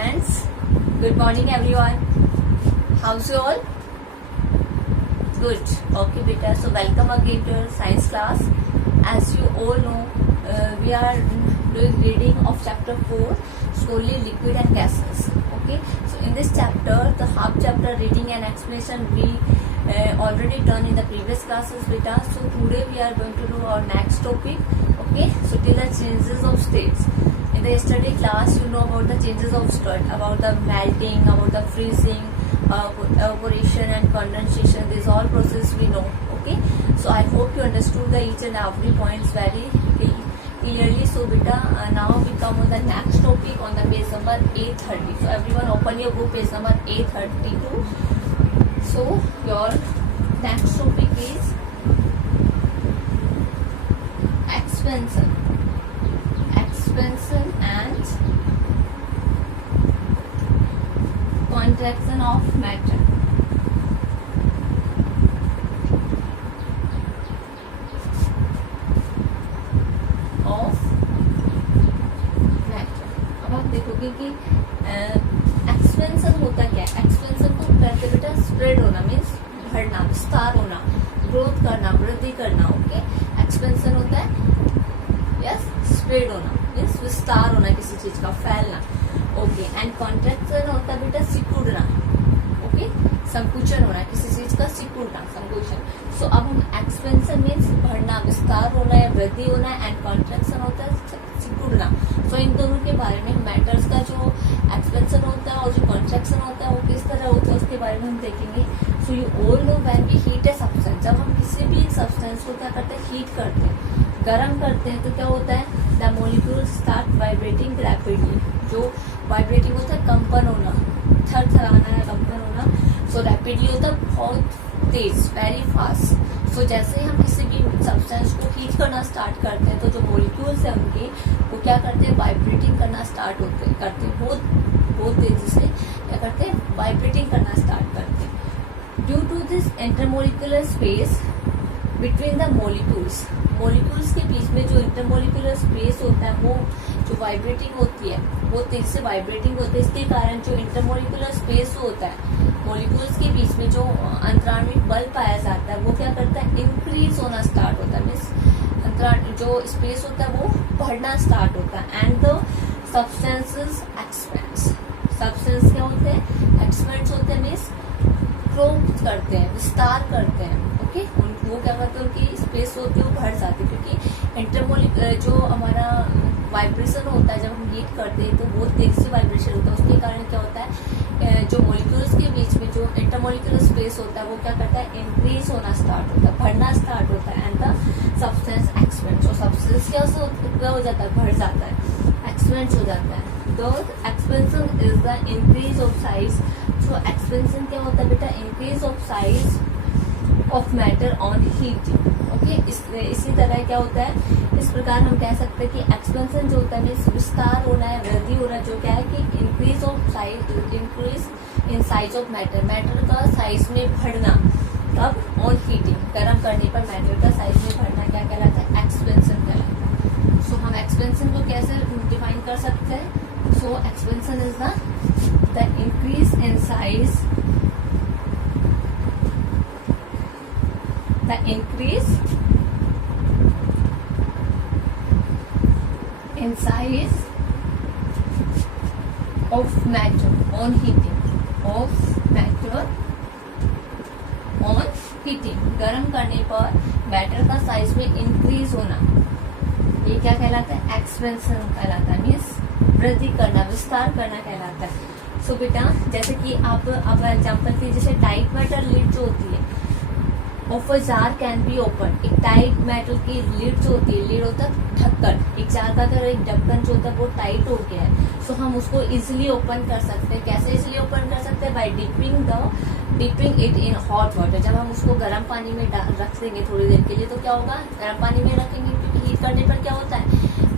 hands. Good morning everyone. How's you all? Good. Okay beta. So welcome again to your science class. As you all know, we are doing reading of chapter 4, slowly liquid and gases. Okay. So in this chapter, the half chapter reading and explanation we already done in the previous classes beta. So today we are going to do our next topic. Okay. So till the changes of states. In the yesterday class, you know about the changes of state, about the melting, about the freezing, evaporation and condensation. These all process we know. Okay. So I hope you understood the each and every points very clearly. So beta, now we come on the next topic on the page number 830. So everyone open your book, page number 832. So your next topic is expansion. Expansion and contraction of matter. अब आप देखोगे कि expansion होता क्या है. Expansion को कहते हैं बेटा स्प्रेड होना, मीन्स बढ़ना, विस्तार होना, ग्रोथ करना, वृद्धि करना. ओके. एक्सपेंशन होता है यस स्प्रेड होना, मीन्स विस्तार होना, किसी चीज का फैलना. ओके. एंड कॉन्ट्रैक्शन होता है बेटा सिकुड़ना. ओके. संकुचन होना, किसी चीज का सिकुड़ना, संकुचन. सो अब हम एक्सपेंशन मीन्स बढ़ना, विस्तार होना या वृद्धि होना, एंड कॉन्ट्रैक्शन होता है सिकुड़ना. सो इन दोनों के बारे में मैटर्स का जो एक्सपेंशन होता है और जो कॉन्ट्रैक्शन होता है वो किस तरह होता है उसके बारे में हम देखेंगे. So you all know when we heat a substance, जब हम किसी भी एक सब्सटेंस को क्या करते हैं, हीट करते हैं, गर्म करते हैं, तो क्या होता है, the molecule start vibrating rapidly. जो वाइब्रेटिंग होता है कंपन होना, थरथराना या कंपन होना. सो रैपिडली होता है बहुत तेज, वेरी फास्ट. सो जैसे ही हम किसी भी सब्सटेंस को हीट करना स्टार्ट करते हैं तो जो मॉलिक्यूल्स है उनके वो क्या करते हैं, वाइब्रेटिंग करना स्टार्ट करते हैं बहुत तेजी से क्या करते हैं, वाइब्रेटिंग करना स्टार्ट करते हैं. Due to this intermolecular space between the molecules, molecules के बीच में जो इंटरमोलिकुलर स्पेस होता है वो जो वाइब्रेटिंग होती है वो तेज से वाइब्रेटिंग होती है. इसके कारण जो इंटरमोलिकुलर स्पेस होता है मॉलिक्यूल्स के बीच में जो अंतराणविक बल पाया जाता है वो क्या करता है, इंक्रीज होना स्टार्ट होता है. मीन्स अंतराण जो स्पेस होता है वो बढ़ना स्टार्ट होता है. And the substances expends. Substance क्या होते हैं, एक्सपेंड्स होते हैं, मीन्स ग्रो करते हैं, विस्तार करते हैं. ओके. वो क्या करते हैं, उनकी स्पेस होती है वो बढ़ जाती है, क्योंकि इंटरमोलिकुलर जो हमारा वाइब्रेशन होता है जब हम हीट करते हैं तो बहुत तेज से वाइब्रेशन होता है. उसके कारण क्या होता है, जो मॉलिक्यूल्स के बीच में जो इंटरमोलिकुलर स्पेस होता है वो क्या करता है, इंक्रीज होना स्टार्ट होता है, बढ़ना स्टार्ट होता है. एंड द सब्सटेंस एक्सपेंड, जो सब्सटेंस क्या हो जाता है, बढ़ जाता है, एक्सपेंड हो जाता है. The expansion is the increase of size. So expansion क्या होता है बेटा, increase of size of matter on heating. Okay. इसी तरह क्या होता है, इस प्रकार हम कह सकते हैं कि एक्सपेंशन जो होता है विस्तार होना है, वृद्धि होना, जो क्या है कि increase of size, increase in size of matter, matter का साइज में बढ़ना. कब, ऑन हीटिंग, गर्म करने पर मैटर का साइज में बढ़ना क्या कहलाता है, एक्सपेंशन कहलाता है. सो हम एक्सपेंशन को कैसे डिफाइन कर सकते हैं. So expansion is the increase in size, the increase in size of matter on heating, of matter on heating. गर्म करने पर मैटर का साइज में इंक्रीज होना, ये क्या कहलाता है, एक्सपेंशन कहलाता है. मीन्स वृद्धि करना, विस्तार करना कहलाता है. सो बेटा जैसे कि आप अब एग्जाम्पल की, जैसे टाइट मेटल लिड जो होती है of a jar can be open. एक टाइट मेटल की लिड जो होती है, लिड होता है ढक्कन, एक जार का अगर एक ढक्कन जो होता है वो टाइट हो गया है सो हम उसको इजिली ओपन कर सकते हैं. कैसे इजिली ओपन कर सकते हैं, by dipping it in hot water. जब हम उसको गर्म पानी में रख देंगे थोड़ी देर के लिए तो क्या होगा, गर्म पानी में रखेंगे क्योंकि हीट करने पर क्या होता है,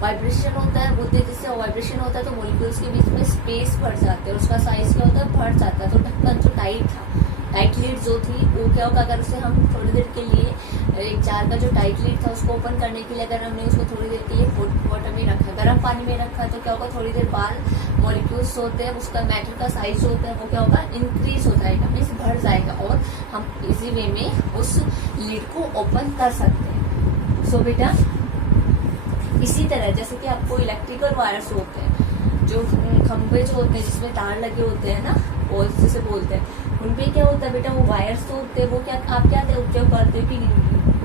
वाइब्रेशन होता है, वो तेजी से वाइब्रेशन होता है तो मॉलिक्यूल्स के बीच में स्पेस बढ़ जाते हैं, उसका साइज क्या होता है, बढ़ जाता है. तो ढक्कन जो टाइट था, टाइट लीड जो थी वो क्या होगा, अगर उसे हम थोड़ी देर के लिए एक जार का जो टाइट लीड था उसको ओपन करने के लिए अगर हमने उसको थोड़ी देर के लिए हॉट वाटर में रखा, गर्म पानी में रखा तो क्या होगा, थोड़ी देर बाद मॉलिक्यूल्स होते हैं, उसका मैटर का साइज जो होता है वो क्या होगा, इंक्रीज हो जाएगा, मीन्स बढ़ जाएगा, और हम इजी वे में उस लीड को ओपन कर सकते हैं। सो बेटा इसी तरह जैसे कि आपको इलेक्ट्रिकल वायर्स होते हैं, जो खंभे जो होते हैं जिसमें तार लगे होते हैं ना, पोल्स जिसे बोलते हैं, उनपे क्या होता है बेटा, वो वायर्स तो होते हैं, वो क्या आप क्या उपयोग करते हो कि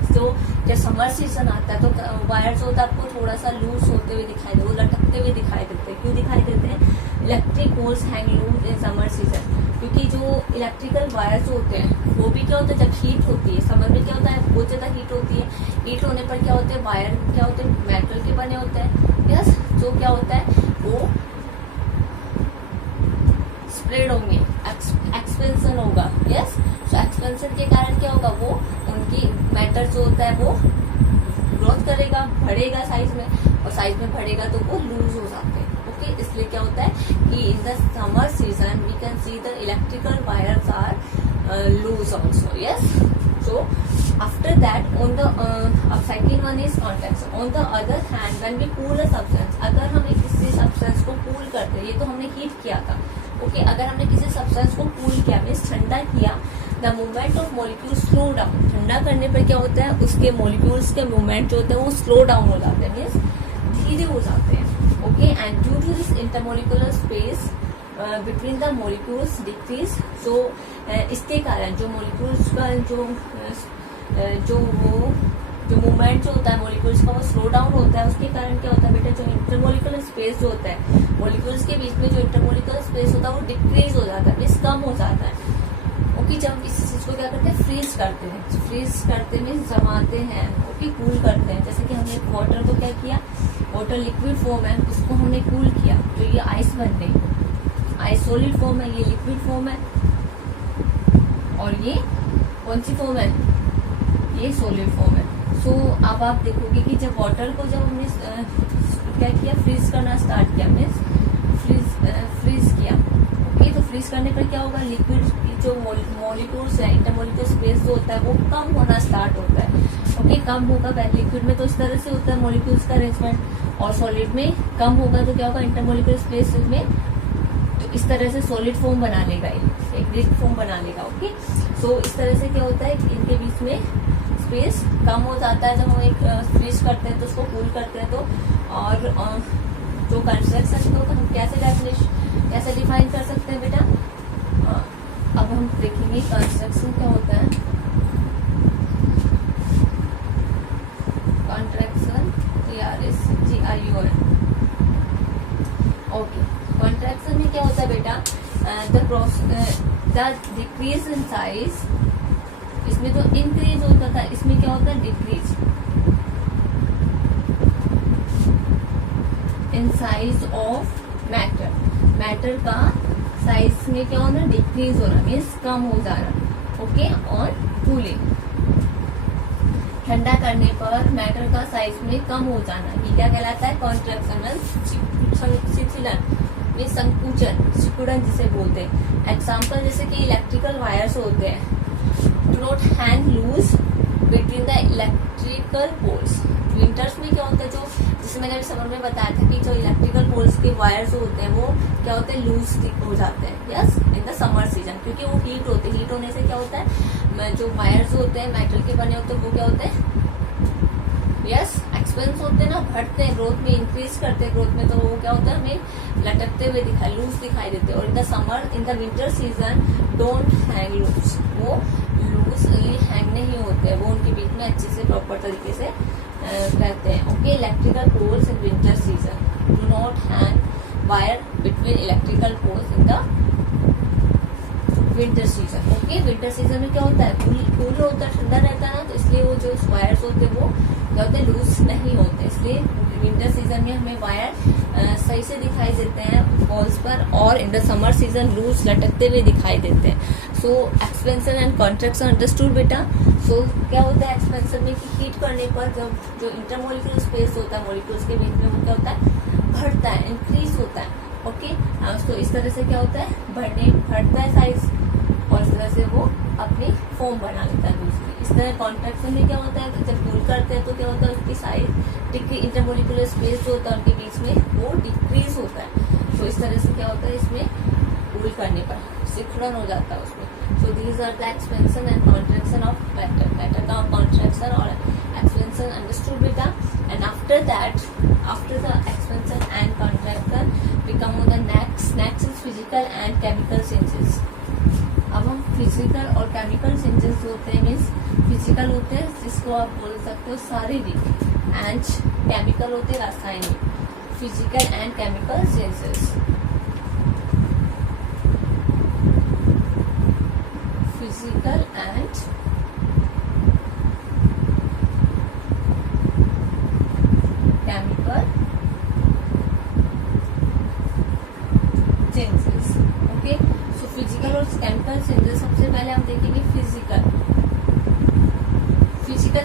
तो जब समर सीजन आता है तो वायर्स होता है आपको थोड़ा सा लूज होते हुए दिखाई दे, वो लटकते हुए दिखाई देते हैं। क्यों दिखाई देते हैं? Electric poles hang loose in summer season, क्योंकि जो इलेक्ट्रिकल वायर्स होते हैं वो भी क्या होता है, जब हीट होती है समर में क्या होता है, बहुत ज्यादा हीट होती है, हीट होने पर क्या होते हैं, वायर क्या होते हैं, मेटल के बने होते हैं, यस, जो क्या होता है वो स्प्रेड होंगे, एक्सपेंशन होगा, यस। सो एक्सपेंशन के कारण क्या होगा, वो उनकी मैटर जो होता है वो ग्रोथ करेगा, बढ़ेगा साइज में, और साइज में बढ़ेगा तो वो लूज हो जाते हैं। ओके, इसलिए क्या होता है कि in the summer season we can see the electrical wires are loose also, yes. So after that on the second one is contact. On the other hand when we cool a substance, अगर हम किसी substance को cool करते हैं, ये तो हमने heat किया था, ओके, अगर हमने किसी सब्सटेंस को कूल किया मीन्स ठंडा किया, the movement of molecule slow down, ठंडा करने पर क्या होता है, उसके मॉलिक्यूल्स के मूवमेंट जो होते हैं वो स्लो डाउन हो जाते हैं, मीन्स धीरे हो जाते हैं, okay. And due to this intermolecular space between the molecules decrease, so इसके कारण जो मॉलिक्यूल्स का जो मूवमेंट जो होता है मॉलिक्यूल्स का वो स्लो डाउन होता है, उसके कारण क्या होता है बेटा, जो इंटरमोलिकुलर स्पेस जो होता है मॉलिक्यूल्स के बीच में, जो इंटरमोलिकुलर स्पेस होता है वो डिक्रीज हो जाता है, मीन्स कम हो जाता है। ओके, जब हम किसी चीज को क्या करते हैं, फ्रीज करते हैं, फ्रीज करते मीन्स जमाते हैं, ओके, कूल करते हैं। जैसे कि हमने वाटर को क्या किया, वाटर लिक्विड फॉर्म है, उसको हमने कूल किया तो ये आइस बन गई, आइस सॉलिड फॉर्म है, ये लिक्विड फॉर्म है, और ये कौन सी फॉर्म है, ये सॉलिड फॉर्म है। सो अब आप देखोगे कि जब वाटर को जब हमने क्या किया, फ्रीज करना स्टार्ट किया, मीन्स फ्रीज किया, ओके, तो फ्रीज करने पर क्या होगा, लिक्विड जो मॉलिक्यूल्स है, इंटरमोलिकुलर स्पेस जो होता है वो कम होना स्टार्ट होता है, ओके, कम होगा। लिक्विड में तो इस तरह से होता है मॉलिक्यूल्स का अरेंजमेंट, और सॉलिड में कम होगा तो क्या होगा, इंटरमोलिकुलर स्पेस में तो इस तरह से सॉलिड फॉर्म बना लेगा, एक लिक्विड फॉर्म बना लेगा, ओके। सो इस तरह से क्या होता है कि इनके बीच में स्पेस कम हो जाता है जब हम एक फ्रीज करते हैं तो उसको कूल करते हैं तो, और जो कंस्ट्रक्शन को हम कैसे डिफाइन कर सकते हैं बेटा, अब हम देखेंगे कंस्ट्रक्शन क्या होता है, कॉन्ट्रैक्शन, CRUN, ओके। कॉन्ट्रैक्शन में क्या होता है बेटा, द डिक्रीज इन साइज, इसमें तो इंक्रीज होता था, इसमें क्या होता है, decrease in size of matter, matter का साइज में क्या होना, डिक्रीज होना मीन्स कम हो जाना, ओके। और कूलिंग, ठंडा करने पर मैटर का साइज में कम हो जाना, ये क्या कहलाता है, कॉन्ट्रैक्शन, शिथिलन मीन्स संकुचन, सिकुड़न जिसे बोलते हैं। एग्जाम्पल जैसे कि इलेक्ट्रिकल वायर्स होते हैं, do not hang loose between the electrical poles. Winters में क्या होता है, जो जैसे मैंने अभी समर में बताया था कि जो इलेक्ट्रिकल पोल्स के वायर्स होते हैं वो क्या होते हैं, लूज हो जाते हैं, yes, in the summer season, क्योंकि वो हीट होते हैं, हीट होने से क्या होता है, जो वायर्स होते हैं मेटल के बने होते हैं वो क्या होते हैं, यस, एक्सपेंस होते हैं ना, बढ़ते हैं, ग्रोथ में इंक्रीज करते हैं, ग्रोथ में तो वो क्या होता है, हमें लटकते हुए दिखाई, लूज दिखाई देते हैं। और in the summer, in the winter season don't hang loose, वो लूजली हैंग नहीं होते हैं, वो उनके बीच में अच्छे से प्रॉपर तरीके से रहते हैं, okay. Electrical poles in winter season, do not hang wire between electrical poles in the winter season, okay. Winter season में क्या होता है, कूल होता है, ठंडा रहता है ना, तो इसलिए वो जो वायर्स होते हैं वो क्या होते हैं, लूज नहीं होते, इसलिए विंटर सीजन में हमें वायर सही से दिखाई देते हैं पोल्स पर, और in the summer season loose लटकते हुए दिखाई देते हैं। So expansion and contraction understood बेटा। सो क्या होता है एक्सपेंशन में कि हीट करने पर जब जो इंटरमोलिकुलर स्पेस होता है मॉलिक्यूल्स के बीच में वो क्या होता है, बढ़ता है, इंक्रीज होता है, ओके। तो इस तरह से क्या होता है, बढ़ता है साइज, और इस तरह से वो अपनी फॉर्म बना लेता है दूसरी। इस तरह कॉन्ट्रैक्शन में क्या होता है, जब कूल करते हैं तो क्या होता है, उसकी साइज इंटरमोलिकुलर स्पेस जो होता है उनके बीच में वो डिक्रीज होता है। तो इस तरह से क्या होता है, इसमें पुल करने पर सिकुड़न हो जाता है उसमें. So these are the expansion and contraction of matter. Matter का कॉन्ट्रैक्शन और एक्सपेंशन अंडरस्टूड बेटा. And after that, after the expansion and contraction we come on the next. Next is physical and chemical changes. अब हम physical और chemical changes होते हैं, means physical होते हैं जिसको आप बोल सकते हो शारीरिक, एंड केमिकल होते हैं रासायनिक. Physical and chemical changes. Physical and chemical changes. Okay, so physical और केमिकल चेंजेस. सबसे पहले हम देखेंगे फिजिकल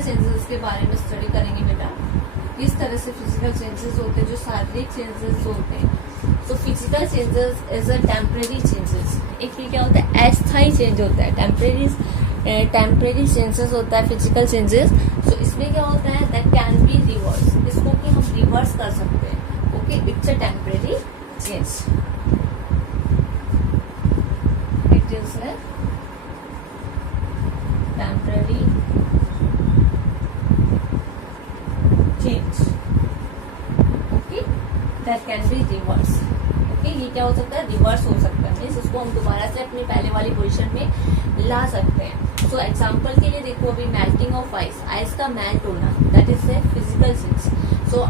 चेंजेस के बारे में स्टडी करेंगे बेटा. किस तरह से फिजिकल चेंजेस होते हैं, जो शारीरिक चेंजेस होते हैं. सो physical changes is a temporary changes. एक क्या होता है, अस्थायी चेंज होता है. टेम्परेरी चेंजेस होता है फिजिकल चेंजेस. सो इसमें क्या होता है, दैट कैन बी रिवर्स. इसको कि हम रिवर्स कर सकते हैं. Okay, it's a temporary change. It is a temporary change. Okay, that can be reverse. Okay, ये क्या हो सकता है, रिवर्स हो सकता है. मीन्स उसको हम दोबारा से अपनी पहले वाली पोजीशन में ला सकते हैं. सो एग्जांपल के लिए देखो, अभी मेल्टिंग ऑफ आइस. आइस का मेल्ट होना, that is a physical change. So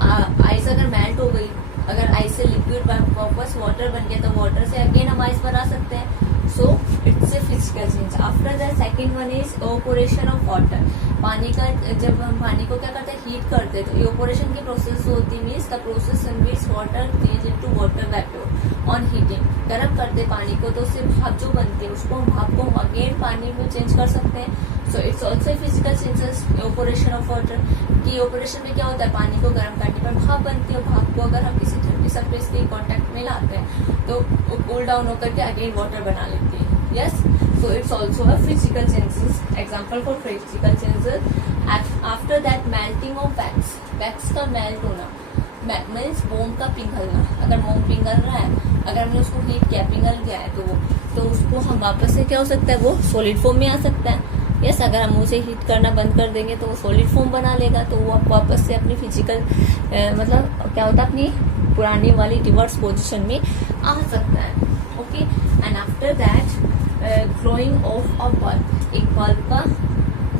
ice अगर मेल्ट हो गई, अगर आइस से लिक्विड वापस वाटर बन गया, तो वाटर से अगेन हम आइस बना सकते हैं. So it's a physical change. After that second one is evaporation of water. पानी का, जब हम पानी को क्या करते हैं, हीट करते हैं, तो इवेपोरेशन की प्रोसेस होती है. Means the process in which water change into water vapour on heating. गर्म करते पानी को तो उससे भाप जो बनती है, उसको हम भाप को अगेन पानी में चेंज कर सकते हैं. So it's also physical changes. Evaporation of water की इवेपोरेशन में क्या होता है, पानी को गर्म करने पर भाप बनती है. भाप को अगर हम किसी ठंडी सरफेस के कांटेक्ट में लाते हैं तो वो कूल डाउन होकर के अगेन वाटर बना लेती है. Yes, so it's also a physical changes. Example for physical changes. After that melting of wax. Wax का मेल्ट होना मीन्स मोम का पिघलना. अगर मोम पिघल रहा है, अगर हमने उसको हीट किया, पिघल गया है, तो उसको हम वापस से क्या हो सकता है, वो सॉलिड फॉर्म में आ सकता है. यस, अगर हम उसे हीट करना बंद कर देंगे तो वो सॉलिड फॉर्म बना लेगा. तो वो वापस से अपनी फिजिकल मतलब क्या होता है, अपनी पुरानी वाली रिवर्स पोजीशन में आ सकता है. Okay, and after that glowing of a bulb. एक बल्ब का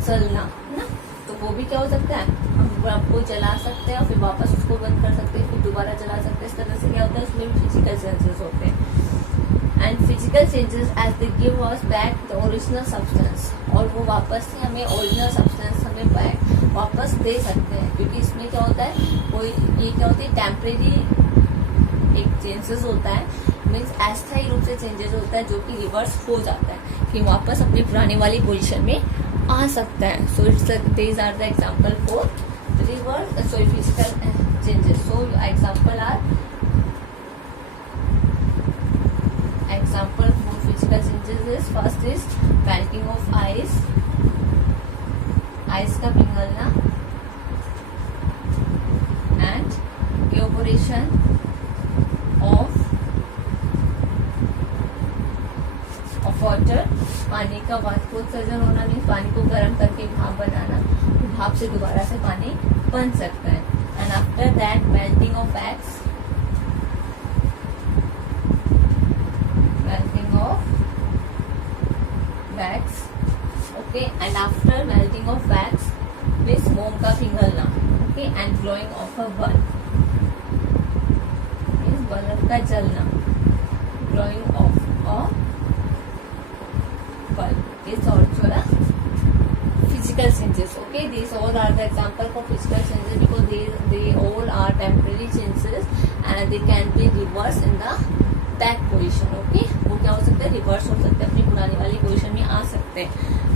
जलना ना, तो वो भी क्या हो सकता है, हम बल्ब को जला सकते हैं और फिर वापस उसको बंद कर सकते हैं, फिर दोबारा जला सकते हैं. इस तरह से क्या होता है, उसमें भी फिजिकल चेंजेस होते हैं. And physical changes as they give us back the original substance. और वो वापस से हमें ओरिजिनल सब्सटेंस हमें बैक वापस दे सकते हैं. क्योंकि इसमें क्या होता है, कोई ये क्या होती है, टेम्परेरी एक चेंजेस होता है. मीन्स अस्थायी रूप से चेंजेस होता है, जो कि रिवर्स हो जाता है, फिर वापस अपनी पुरानी वाली पोजीशन में आ सकता है. So it's these are the example for reverse. So physical changes. So example are example for physical changes is first is melting of ice. Ice का पिघलना. and evaporation of water. पानी का वाष्पोत्सर्जन होना मीन्स पानी को गर्म करके भाप बनाना. भाप से दोबारा से पानी बन सकता है. And after that melting of wax. wax. Okay, and after melting of wax means मोम का पिघलना. Okay, and glowing of a bulb means bulb का जलना. glowing of a bulb is also a physical changes. Okay, these all are the example for physical changes because they all are temporary changes and they can be reversed in the back position. Okay, वो क्या हो सकता है, reverse हो सकता है, अपनी पुरानी वाली पोजिशन में आ सकते हैं.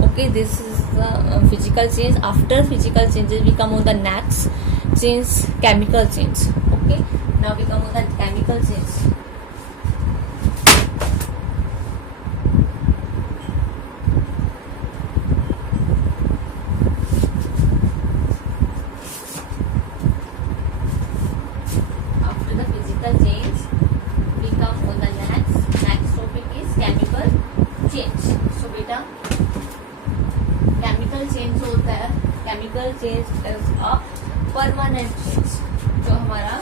Okay, this is the physical change. After physical changes we come on the next change, chemical change. Okay, now we come on the chemical change. after the physical change we come chemical change is a permanent change. जो हमारा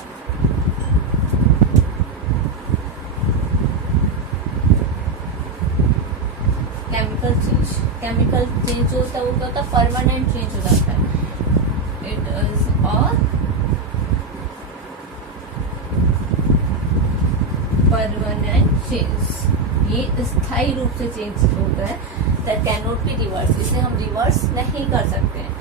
chemical change जो होता है वो क्या होता है, permanent change हो जाता है। It is a permanent change, ये स्थायी रूप से चेंज होता है। That can not be reverse, इसे हम रिवर्स नहीं कर सकते हैं।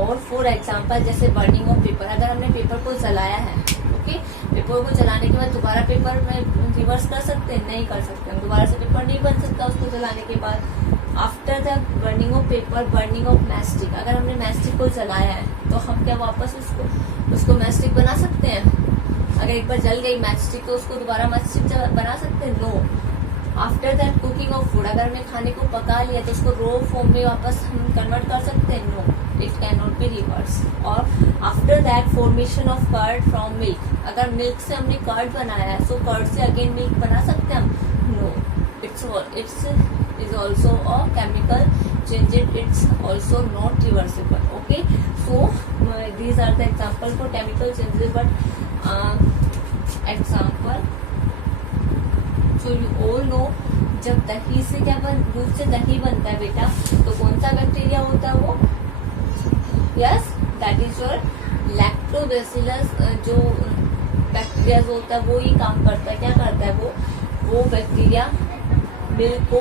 और फॉर एग्जाम्पल जैसे बर्निंग ऑफ पेपर, अगर हमने पेपर को जलाया है, ओके, पेपर को जलाने के बाद दोबारा पेपर में रिवर्स कर सकते हैं, नहीं कर सकते हम, दोबारा से पेपर नहीं बन सकता उसको जलाने के बाद। After the burning of paper, burning of mastic, अगर हमने मैस्टिक को जलाया है तो हम क्या वापस उसको मैस्टिक बना सकते हैं? अगर एक बार जल गई मैस्टिक तो उसको दोबारा मैस्टिक बना सकते हैं? No. After that cooking of food, अगर हमने खाने को पका लिया तो उसको रो फॉर्म में वापस हम कन्वर्ट कर सकते हैं? No, it can not be reverse. और after that formation of curd from milk, अगर मिल्क से हमने कर्ड बनाया है तो कर्ड से अगेन मिल्क बना सकते हैं हम? No, it's is also a chemical change, it's also not reversible. Okay, so these are the example for chemical changes, but example, so you all know जब दही से दूध से दही बनता है बेटा, तो कौन सा बैक्टीरिया होता है वो? Yes, that is your lactobacillus. जो बैक्टीरिया होता है वो ही काम करता है, क्या करता है वो बैक्टीरिया मिल्क को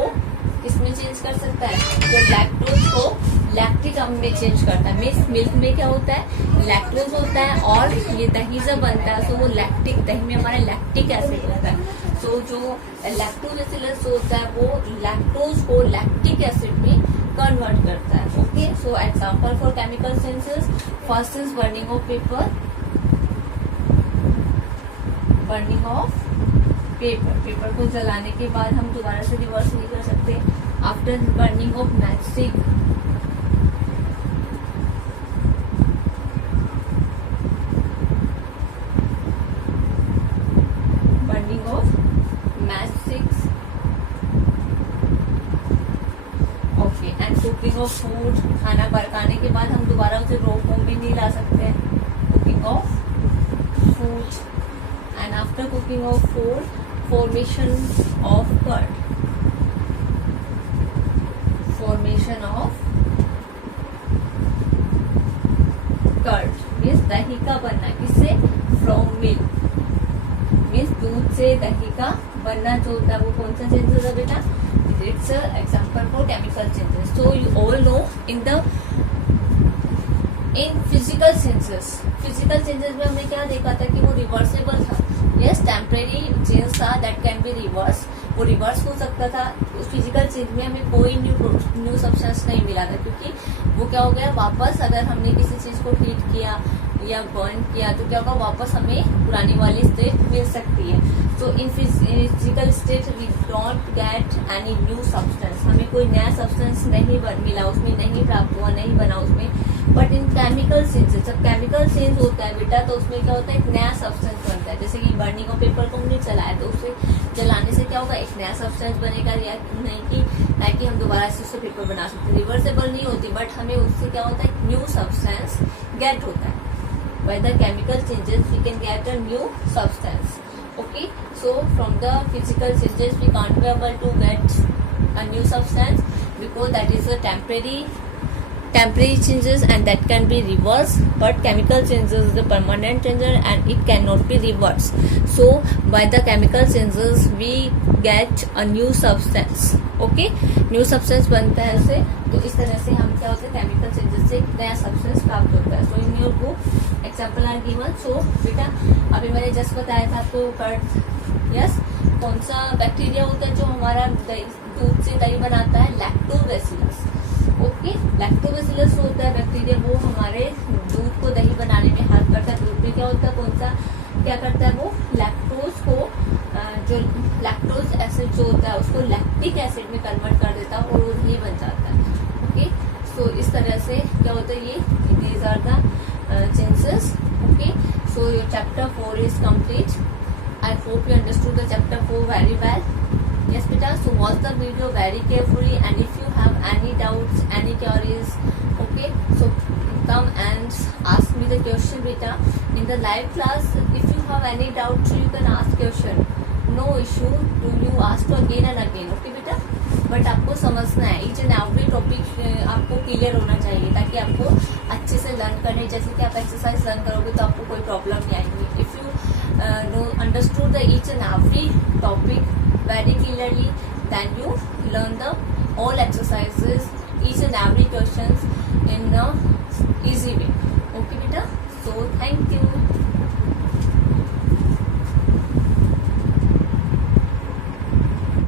किसमें चेंज कर सकता है? तो लैक्टोज को लैक्टिक अम्ल में चेंज करता है। मीन्स मिल्क में क्या होता है? लैक्टोज होता है, और ये दही जब बनता है तो वो लैक्टिक, दही में हमारा लैक्टिक एसिड होता है। तो जो लैक्टोबैसिलस होता है वो लैक्टोज को लैक्टिक एसिड में कन्वर्ट करता है। Okay, so example for chemical changes, first is burning of paper, burning of paper को जलाने के बाद हम दोबारा से रिवर्स नहीं कर सकते। After burning of matchstick, burning of matchsticks, okay, and cooking of food, खाना पकाने के बाद हम दोबारा उसे रो फॉर्म में नहीं ला सकते। Cooking of food, and after cooking of food, formation of curd, formation of curd means दही का बनना, किससे? from milk, means दूध से दही का बनना जो होता है वो कौन सा चेंज होता है बेटा? It's a example for chemical changes. So you all know in physical changes में हमने क्या देखा था कि वो रिवर्सेबल था। यस, टेम्परेरी चेंज था, दैट कैन बी रिवर्स, वो रिवर्स हो सकता था। उस फिजिकल चेंज में हमें कोई न्यू सब्सटेंस नहीं मिला था, क्योंकि वो क्या हो गया, वापस अगर हमने किसी चीज को हीट किया या बर्न किया तो क्या होगा, वापस हमें पुरानी वाली स्टेट मिल सकती है। So in physical state we don't get any new substance, हमें कोई नया सब्सटेंस नहीं मिला, उसमें नहीं प्राप्त हुआ, नहीं बना उसमें। बट इन केमिकल चेंजेस, जब केमिकल चेंज होता है बेटा तो उसमें क्या होता है, एक नया सब्सटेंस बनता है। जैसे कि बर्निंग ऑफ पेपर को हमने जलाया तो उसे जलाने से क्या होगा, एक नया सब्सटेंस बनेगा, या नहीं कि हम दोबारा से उससे पेपर बना सकते। रिवर्सेबल नहीं होती, बट हमें उससे क्या होता है, न्यू सब्सटेंस गेट होता है। By the chemical changes we can get a new substance. Okay, so from the physical changes we can't be able to get a new substance because that is a temporary changes and that can be reversed, but chemical changes is the permanent changes and it cannot be reversed. So by the chemical changes we get a new substance. Okay, new substance बनता है उससे, तो इस तरह से हम क्या होता है, केमिकल चेंजेस से नया सब्सटेंस प्राप्त होता है। So in your book example are given. So बेटा अभी मैंने जस्ट बताया था आपको कर्ड, यस, कौन सा बैक्टीरिया होता है जो हमारा दूध से दही बनाता है? लैक्टोबैसिलस। ओके, लैक्टोबैसिलस होता है बैक्टीरिया, वो हमारे दूध को दही बनाने में हेल्प करता है। दूध में क्या होता है, कौन सा क्या करता है, वो लैक्टोज को, जो लैक्टोज एसिड जो होता है उसको लैक्टिक एसिड में कन्वर्ट कर देता है और वो दही बन जाता है। ओके, सो इस तरह से क्या होता है, ये these are the changes. Okay, so your chapter 4 is complete. I hope you understood the chapter 4 very well. Yes beta, so watch the video very carefully, and if you have any doubts, any queries, okay, so come and ask me the question beta in the live class. If you have any doubt, you can ask question, no issue, do you ask again and again, okay बेटा. But आपको समझना है, each and every topic आपको clear होना चाहिए ताकि आपको अच्छे से लर्न करने, जैसे कि आप एक्सरसाइज लर्न करोगे तो आपको कोई प्रॉब्लम नहीं आएगी. If you know understood the each and every topic very clearly, then you learn the all exercises, each and every questions in a easy way. Okay beta, so thank you.